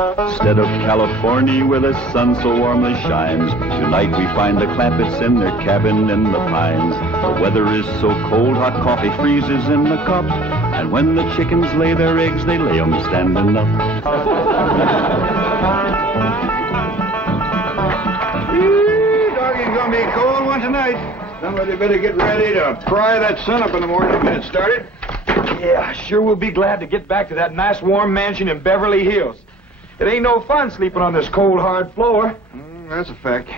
Instead of California where the sun so warmly shines, tonight we find the Clampetts in their cabin in the pines. The weather is so cold, hot coffee freezes in the cup, and when the chickens lay their eggs, they lay 'em standing up. Doggy's gonna be a cold one tonight. Somebody better get ready to pry that sun up in the morning to get it started. Yeah, sure will be glad to get back to that nice warm mansion in Beverly Hills. It ain't no fun sleeping on this cold, hard floor. That's a fact.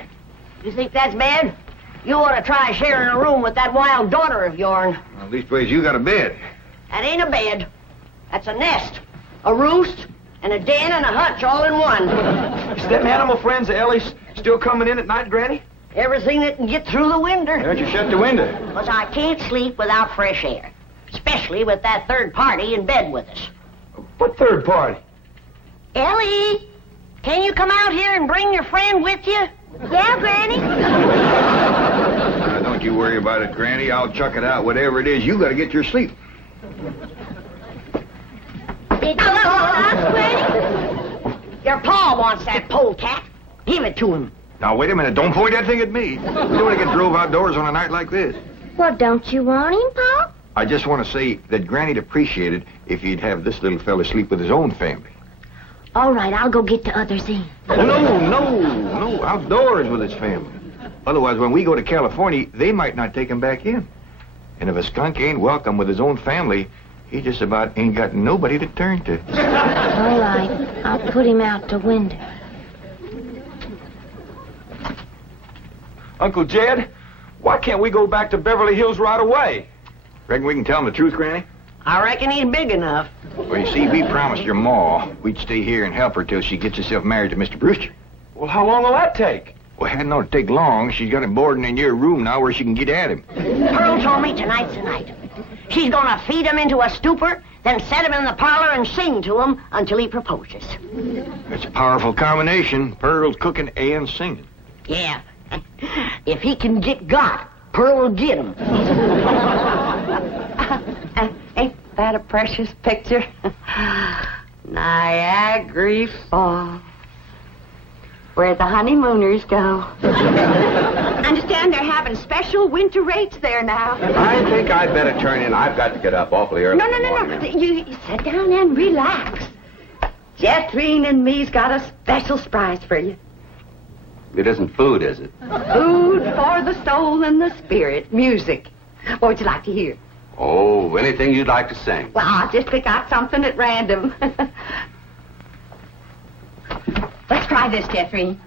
You think that's bad? You ought to try sharing a room with that wild daughter of yourn. Well, leastways, you got a bed. That ain't a bed. That's a nest, a roost, and a den and a hutch all in one. Is them animal friends of Elly's still coming in at night, Granny? Everything that can get through the window. Why don't you shut the window? Because I can't sleep without fresh air. Especially with that third party in bed with us. What third party? Elly, can you come out here and bring your friend with you? Yeah, Granny. Don't you worry about it, Granny. I'll chuck it out. Whatever it is, you got to get your sleep. Granny. Your pa wants that polecat. Give it to him. Now, wait a minute. Don't point that thing at me. You don't want to get drove outdoors on a night like this. Well, don't you want him, Pa? I just want to say that Granny'd appreciate it if he'd have this little fella sleep with his own family. All right, I'll go get the others in. Oh, no. Outdoors with his family. Otherwise, when we go to California, they might not take him back in. And if a skunk ain't welcome with his own family, he just about ain't got nobody to turn to. All right, I'll put him out the window. Uncle Jed, why can't we go back to Beverly Hills right away? Reckon we can tell him the truth, Granny? I reckon he's big enough. Well, you see, we promised your ma we'd stay here and help her till she gets herself married to Mr. Brewster. Well, how long will that take? Well, it hadn't ought to take long. She's got him boarding in your room now where she can get at him. Pearl told me tonight's the night. She's gonna feed him into a stupor, then set him in the parlor and sing to him until he proposes. That's a powerful combination. Pearl's cooking and singing. Yeah. If he can get got, Pearl will get him. Ain't that a precious picture? Niagara Falls, where the honeymooners go. Understand they're having special winter rates there now. I think I'd better turn in. I've got to get up awfully early. No. You sit down and relax. Jethrine and me's got a special surprise for you. It isn't food, is it? Food for the soul and the spirit. Music. What would you like to hear? Oh, anything you'd like to sing. Well, I'll just pick out something at random. Let's try this, Jethrine.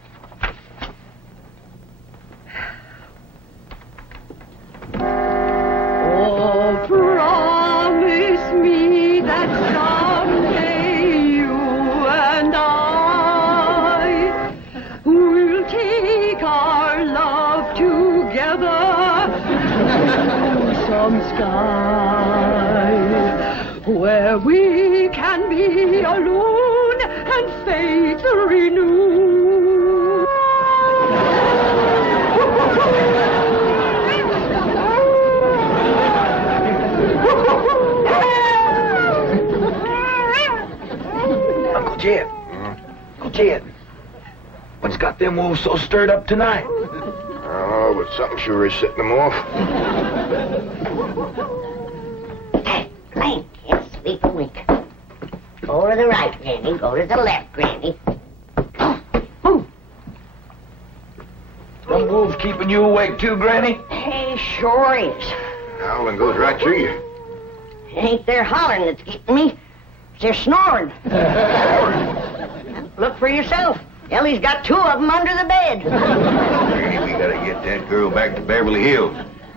Oh, promise me that someday you and I will take our love together to some sky where we can be alone and faith renew. Uncle Jed. Uncle Jed. What's got them wolves so stirred up tonight? Oh, but something sure is setting them off. Blink, yes, sleep a wink. Go to the right, Granny. Go to the left, Granny. Move. Them wolves keeping you awake too, Granny? He sure is. Howling goes right through you. It ain't their hollering that's getting me. It's their snoring. Look for yourself. Elly's got two of them under the bed. Granny, we gotta get that girl back to Beverly Hills.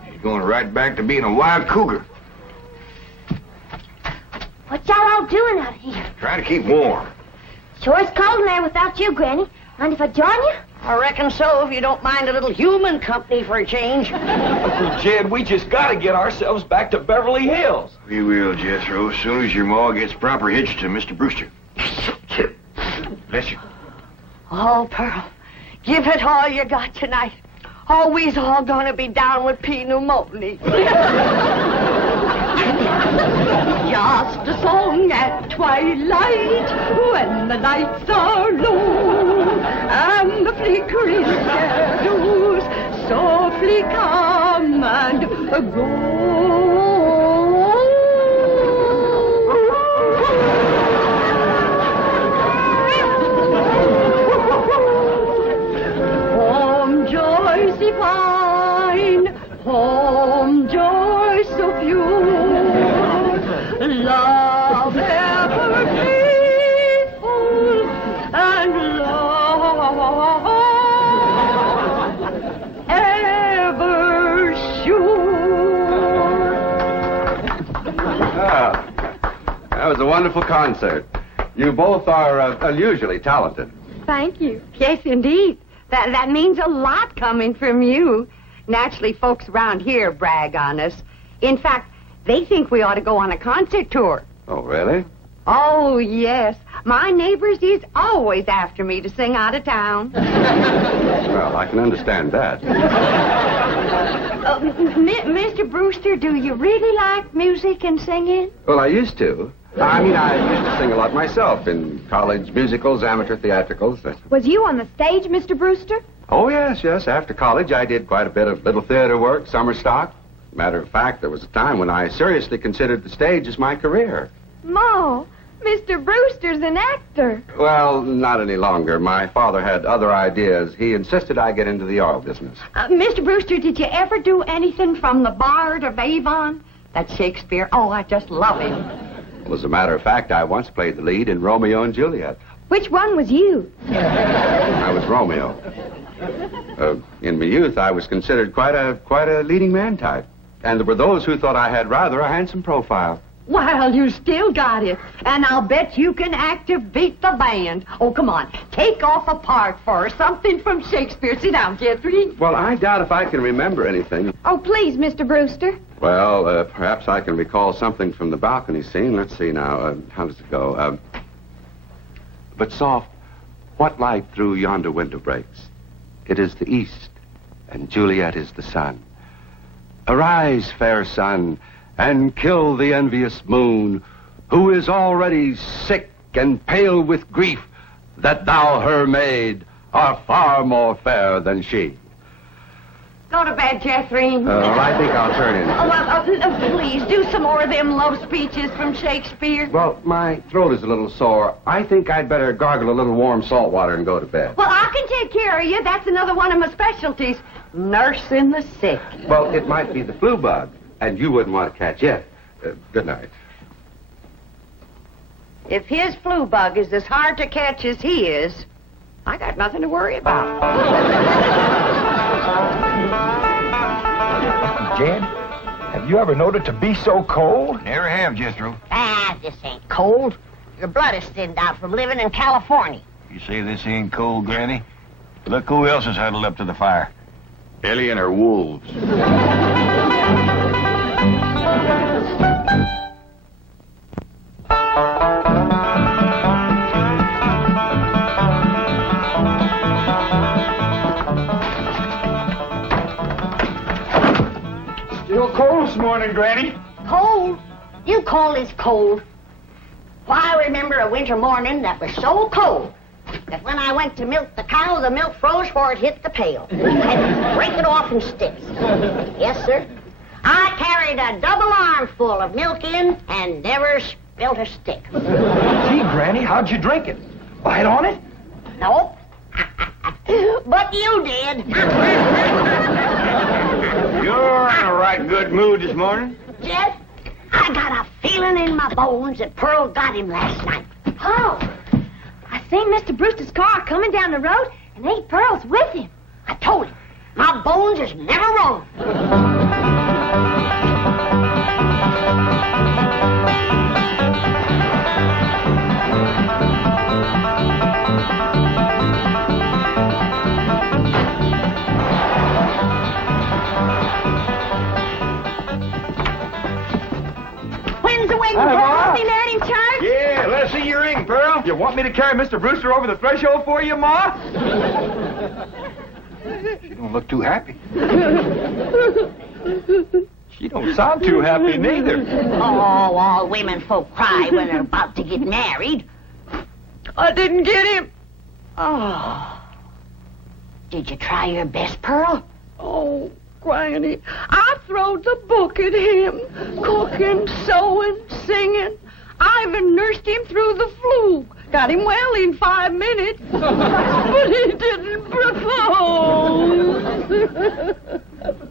She's going right back to being a wild cougar. What y'all all doing out here? Trying to keep warm. Sure it's cold in there without you, Granny. Mind if I join you? I reckon so, if you don't mind a little human company for a change. Uncle Jed, we just got to get ourselves back to Beverly Hills. We will, Jethro, as soon as your ma gets proper hitched to Mr. Brewster. Bless you. Oh, Pearl, give it all you got tonight. Oh, we's all gonna be down with pneumonia. just a song at twilight when the lights are low and the flickering shadows softly come and go. Home joy divine, home joy so pure, love ever faithful and love ever sure. That was a wonderful concert. You both are unusually talented. Thank you. Yes, indeed. That means a lot coming from you. Naturally, folks around here brag on us. In fact, they think we ought to go on a concert tour. Oh, really? Oh, yes. My neighbors is always after me to sing out of town. Well, I can understand that. Mr. Brewster, do you really like music and singing? Well, I used to. I used to sing a lot myself in college musicals, amateur theatricals. Was you on the stage, Mr. Brewster? Oh, yes. After college, I did quite a bit of little theater work, summer stock. Matter of fact, there was a time when I seriously considered the stage as my career. Ma, Mr. Brewster's an actor. Well, not any longer. My father had other ideas. He insisted I get into the oil business. Mr. Brewster, did you ever do anything from the Bard of Avon? That's Shakespeare. Oh, I just love him. Well, as a matter of fact, I once played the lead in Romeo and Juliet. Which one was you? I was Romeo. In my youth, I was considered quite a leading man type. And there were those who thought I had rather a handsome profile. Well, you still got it. And I'll bet you can act to beat the band. Oh, come on. Take off a part for us. Something from Shakespeare. Sit down, Jethrine. Well, I doubt if I can remember anything. Oh, please, Mr. Brewster. Well, perhaps I can recall something from the balcony scene. Let's see now. How does it go? But soft, what light through yonder window breaks? It is the east, and Juliet is the sun. Arise, fair sun, and kill the envious moon, who is already sick and pale with grief that thou, her maid, art far more fair than she. Go to bed, Jethrine. I think I'll turn in. Please, do some more of them love speeches from Shakespeare. Well, my throat is a little sore. I think I'd better gargle a little warm salt water and go to bed. Well, I can take care of you. That's another one of my specialties. Nursing the sick. Well, it might be the flu bug, and you wouldn't want to catch it. Good night. If his flu bug is as hard to catch as he is, I got nothing to worry about. Jed, have you ever known it to be so cold? Never have, Jethro. This ain't cold. Your blood is thinned out from living in California. You say this ain't cold, Granny? Look who else is huddled up to the fire. Elly and her wolves. Still cold this morning, Granny. Cold? You call this cold? Why, I remember a winter morning that was so cold that when I went to milk the cow, the milk froze before it hit the pail. I had to break it off in sticks. Yes, sir. I carried a double armful of milk in and never spilt a stick. Gee, Granny, how'd you drink it? Bite on it? Nope. But you did. You're in a right good mood this morning. Jed, I got a feeling in my bones that Pearl got him last night. Oh, I seen Mr. Brewster's car coming down the road, and Aunt Pearl's with him. I told him, my bones is never wrong. When's the wedding, Hi, Pearl? Ma. Be married in church? Yeah, let's see your ring, Pearl. You want me to carry Mr. Brewster over the threshold for you, Ma? You don't look too happy. She don't sound too happy neither. Oh, all women folk cry when they're about to get married. I didn't get him. Oh. Did you try your best, Pearl? Oh, Granny, I throwed the book at him. Cooking, sewing, singing. I even nursed him through the flu. Got him well in 5 minutes. But he didn't propose.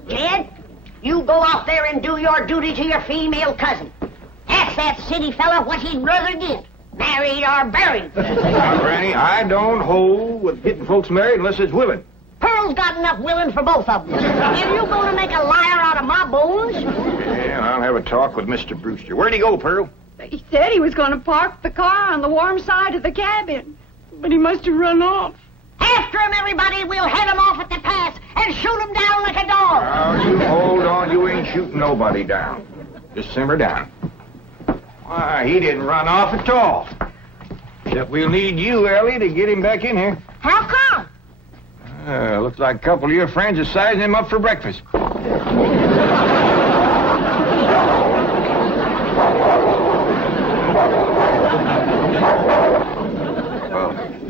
Jed, you go out there and do your duty to your female cousin. Ask that city fella what he'd rather get, married or buried. Now, Granny, I don't hold with getting folks married unless it's willing. Pearl's got enough willing for both of them. If you going to make a liar out of my bones... Yeah, I'll have a talk with Mr. Brewster. Where'd he go, Pearl? He said he was going to park the car on the warm side of the cabin. But he must have run off. After him, everybody. We'll head him off at the pass and shoot him down like a dog. Now, you hold on. You ain't shooting nobody down. Just simmer down. Why, he didn't run off at all. Except we'll need you, Elly, to get him back in here. How come? Looks like a couple of your friends are sizing him up for breakfast. Well,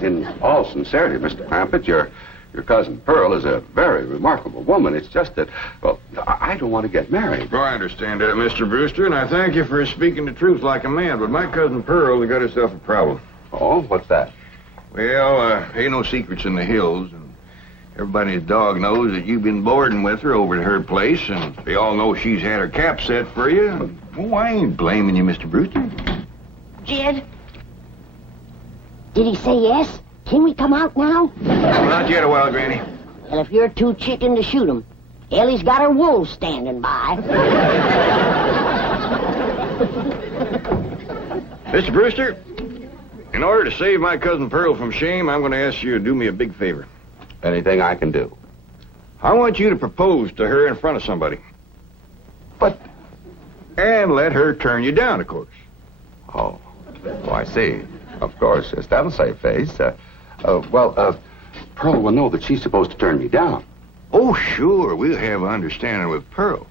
in all sincerity, Mr. Clampett, your cousin Pearl is a very remarkable woman. It's just that, well, I don't want to get married. Oh, I understand that, Mr. Brewster, and I thank you for speaking the truth like a man, but my cousin Pearl has got herself a problem. Oh, what's that? Well, ain't no secrets in the hills, and everybody's dog knows that you've been boarding with her over at her place, and they all know she's had her cap set for you. And, oh, I ain't blaming you, Mr. Brewster. Jed? Did he say yes? Can we come out now? Not yet a while, Granny. Well, if you're too chicken to shoot him, Elly's got her wolves standing by. Mr. Brewster, in order to save my cousin Pearl from shame, I'm going to ask you to do me a big favor. Anything I can do. I want you to propose to her in front of somebody. But, And let her turn you down, of course. oh, I see. Of course, yes, that'll save face. Pearl will know that she's supposed to turn me down. Oh, sure, we'll have an understanding with Pearl.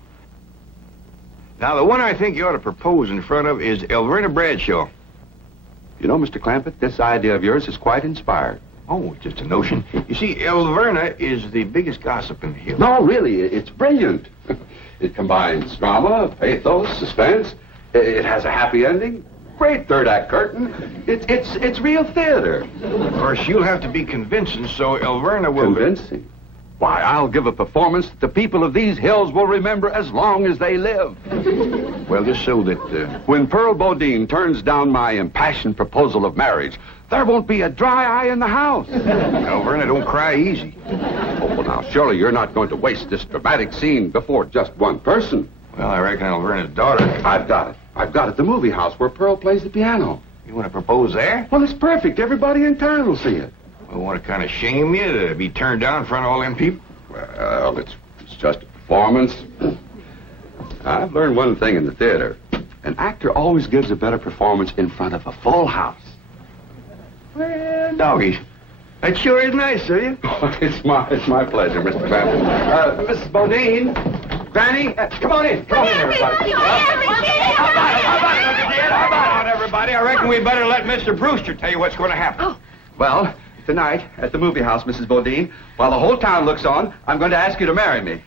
Now, the one I think you ought to propose in front of is Elverna Bradshaw. You know, Mr. Clampett, this idea of yours is quite inspired. Oh, it's just a notion. You see, Elverna is the biggest gossip in the hills. No, really, it's brilliant. It combines drama, pathos, suspense. It has a happy ending. Great third-act curtain. It's real theater. Of course, you'll have to be convincing, so Elverna will... Convincing? Why, I'll give a performance that the people of these hills will remember as long as they live. Well, just so that... When Pearl Bodine turns down my impassioned proposal of marriage, there won't be a dry eye in the house. Elverna, don't cry easy. Oh, well, now, surely you're not going to waste this dramatic scene before just one person. Well, I reckon Elverna's daughter... I've got it. I've got it at the movie house where Pearl plays the piano. You want to propose there? Well, it's perfect. Everybody in town will see it. I want to kind of shame you to be turned down in front of all them people. Well, it's just a performance. I've learned one thing in the theater. An actor always gives a better performance in front of a full house. Well, doggies. That sure is nice of you. It's my pleasure, Mr. Clampett. Mrs. Bodine, Granny, come on in. Come on in, everybody. How about it, everybody? I reckon we better let Mr. Brewster tell you what's going to happen. Well, tonight at the movie house, Mrs. Bodine, while the whole town looks on, I'm going to ask you to marry me.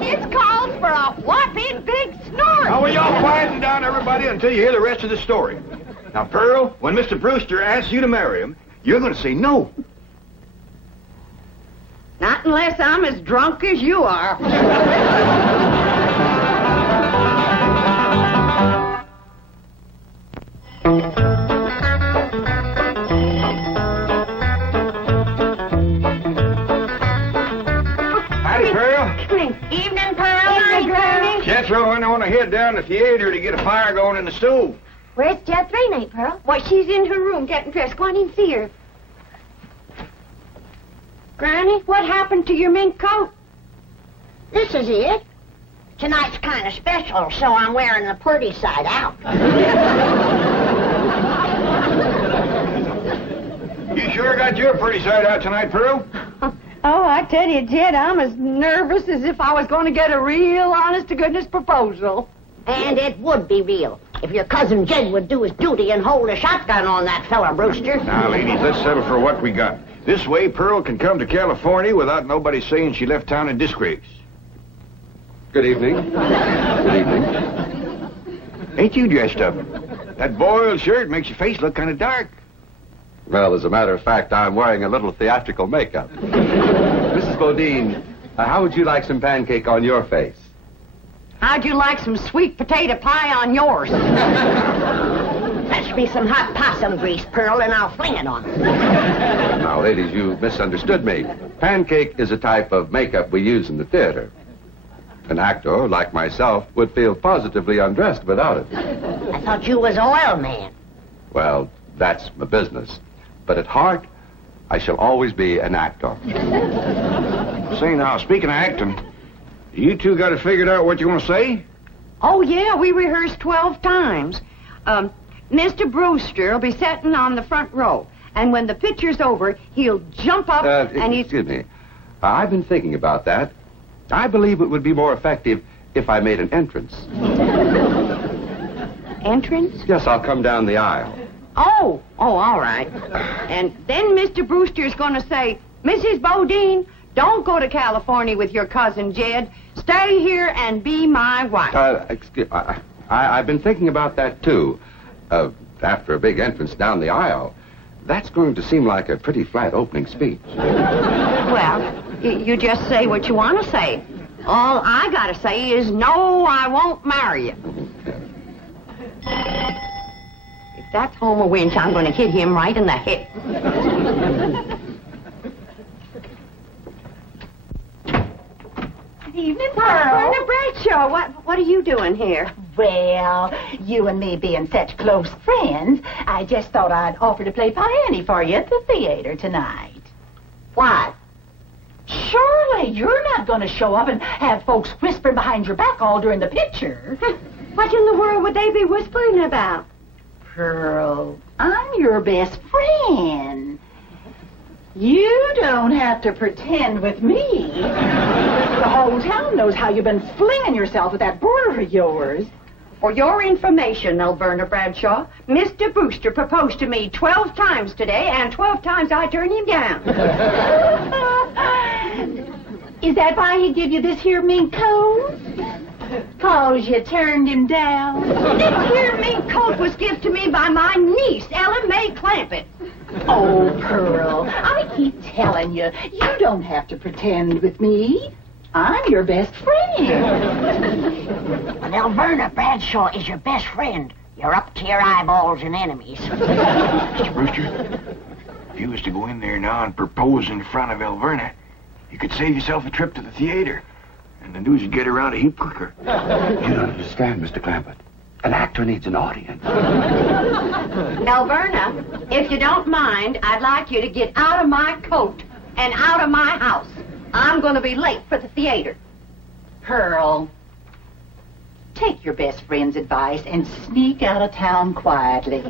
It's called for a whopping big snort. Now, will y'all quieten down, everybody, until you hear the rest of the story. Now, Pearl, when Mr. Brewster asks you to marry him, you're going to say no. Not unless I'm as drunk as you are. Howdy, Pearl. Evening, Pearl. Evening, Granny. Jethro and I want to head down to the theater to get a fire going in the stove. Where's Jethrine, Aunt Pearl? Why, she's in her room getting dressed. Go on in and see her. Granny, what happened to your mink coat? This is it. Tonight's kind of special, so I'm wearing the pretty side out. You sure got your pretty side out tonight, Pearl? Oh, I tell you, Jed, I'm as nervous as if I was going to get a real honest-to-goodness proposal. And it would be real if your cousin Jed would do his duty and hold a shotgun on that fella, Brewster. Now, ladies, let's settle for what we got. This way, Pearl can come to California without nobody saying she left town in disgrace. Good evening. Good evening. Ain't you dressed up? That boiled shirt makes your face look kind of dark. Well, as a matter of fact, I'm wearing a little theatrical makeup. Mrs. Bodine, how would you like some pancake on your face? How'd you like some sweet potato pie on yours? Fetch me some hot possum grease, Pearl, and I'll fling it on him. Now, ladies, you misunderstood me. Pancake is a type of makeup we use in the theater. An actor, like myself, would feel positively undressed without it. I thought you was oil man. Well, that's my business. But at heart, I shall always be an actor. Say now, speaking of acting, you two got it figured out what you want to say? Oh, yeah, we rehearsed 12 times. Mr. Brewster will be sitting on the front row. And when the picture's over, he'll jump up and he'll... Excuse me. I've been thinking about that. I believe it would be more effective if I made an entrance. Entrance? Yes, I'll come down the aisle. Oh, all right. And then Mr. Brewster's going to say, Mrs. Bodine, don't go to California with your cousin Jed. Stay here and be my wife. I've been thinking about that, too. After a big entrance down the aisle, that's going to seem like a pretty flat opening speech. Well, you just say what you want to say. All I got to say is, no, I won't marry you. If that's Homer Winch, I'm going to hit him right in the head. Good evening, Pearl. Brenda Bradshaw, what are you doing here? Well, you and me being such close friends, I just thought I'd offer to play Piany for you at the theater tonight. Why? Surely you're not going to show up and have folks whispering behind your back all during the picture. What in the world would they be whispering about? Pearl, I'm your best friend. You don't have to pretend with me. The whole town knows how you've been flinging yourself with that boarder of yours. For your information, Elverna Bradshaw, Mr. Brewster proposed to me 12 times today, and 12 times I turned him down. Is that why he give you this here mink coat? 'Cause you turned him down? This here mink coat was given to me by my niece, Elly May Clampett. Oh, Pearl, I keep telling you, you don't have to pretend with me. I'm your best friend. When Elverna Bradshaw is your best friend, you're up to your eyeballs in enemies. Mr. Brewster, if you was to go in there now and propose in front of Elverna, you could save yourself a trip to the theater. And the news would get around a heap quicker. You don't understand, Mr. Clampett. An actor needs an audience. Elverna, if you don't mind, I'd like you to get out of my coat and out of my house. I'm going to be late for the theater. Pearl, take your best friend's advice and sneak out of town quietly.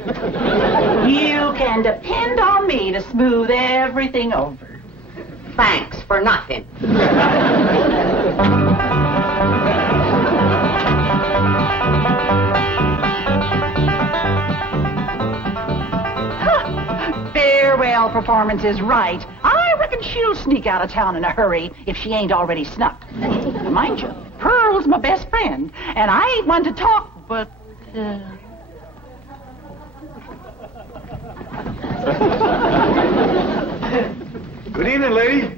You can depend on me to smooth everything over. Thanks for nothing. Farewell performance is right. I reckon she'll sneak out of town in a hurry if she ain't already snuck. Now, mind you, Pearl's my best friend, and I ain't one to talk, but... Good evening, lady.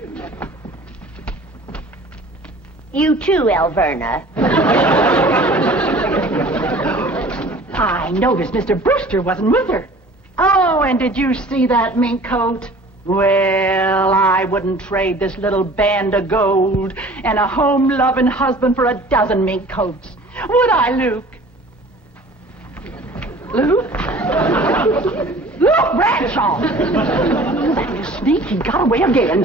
You too, Elverna. I noticed Mr. Brewster wasn't with her. Oh, and did you see that mink coat? Well, I wouldn't trade this little band of gold and a home-loving husband for a dozen mink coats. Would I, Luke? Luke? Luke Bradshaw! That little sneak, he got away again.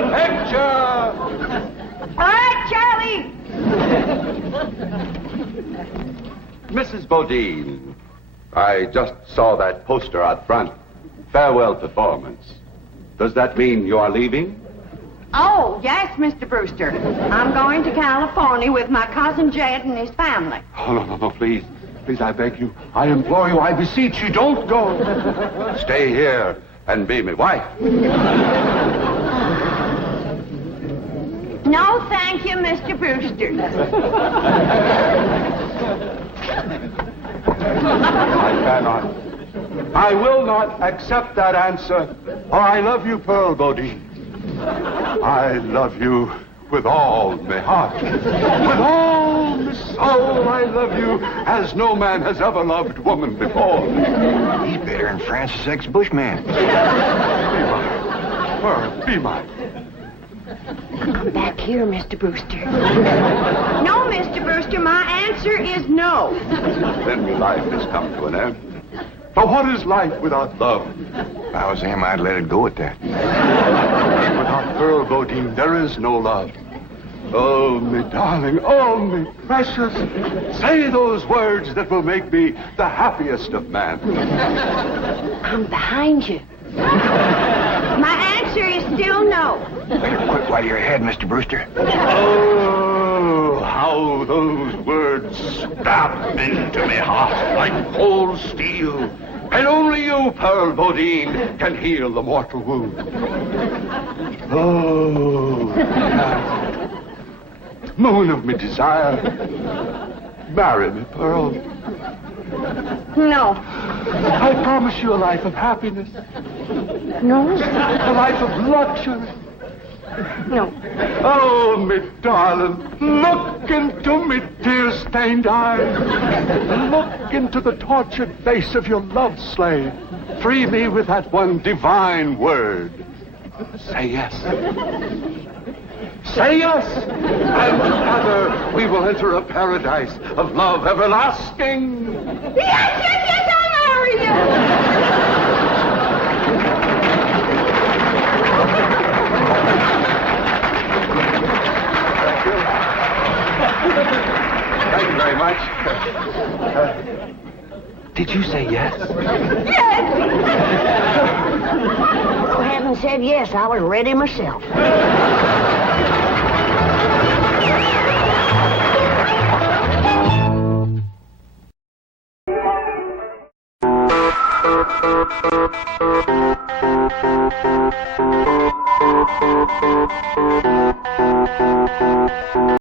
the picture! All right, Charlie. Mrs. Bodine, I just saw that poster out front. Farewell performance. Does that mean you are leaving? Oh, yes, Mr. Brewster. I'm going to California with my cousin Jed and his family. Oh, no, please. Please, I beg you. I implore you. I beseech you. Don't go. Stay here and be my wife. No, thank you, Mr. Brewster. I cannot. I will not accept that answer. For I love you, Pearl Bodine. I love you with all my heart. With all my soul, I love you as no man has ever loved woman before. He's better than Francis X. Bushman. Be mine. Pearl, be mine. Come back here, Mr. Brewster. No, Mr. Brewster, my answer is no. Then my life has come to an end. For what is life without love? If I was him, I'd let it go at that. Without Pearl Bodine, there is no love. Oh, me darling, oh, me precious. Say those words that will make me the happiest of men. I'm behind you. My answer is still no. Better quit while you're ahead, Mr. Brewster. Oh, how those words stab into me heart like cold steel. And only you, Pearl Bodine, can heal the mortal wound. Oh, moon of me desire, marry me, Pearl. No. I promise you a life of happiness, No. a life of luxury. No. Oh, me darling, look into me tear-stained eyes. Look into the tortured face of your love slave. Free me with that one divine word. Say yes. Say yes, and together we will enter a paradise of love everlasting. Yes, I'll marry you. Thank you very much. Did you say yes? I haven't said yes. I was ready myself.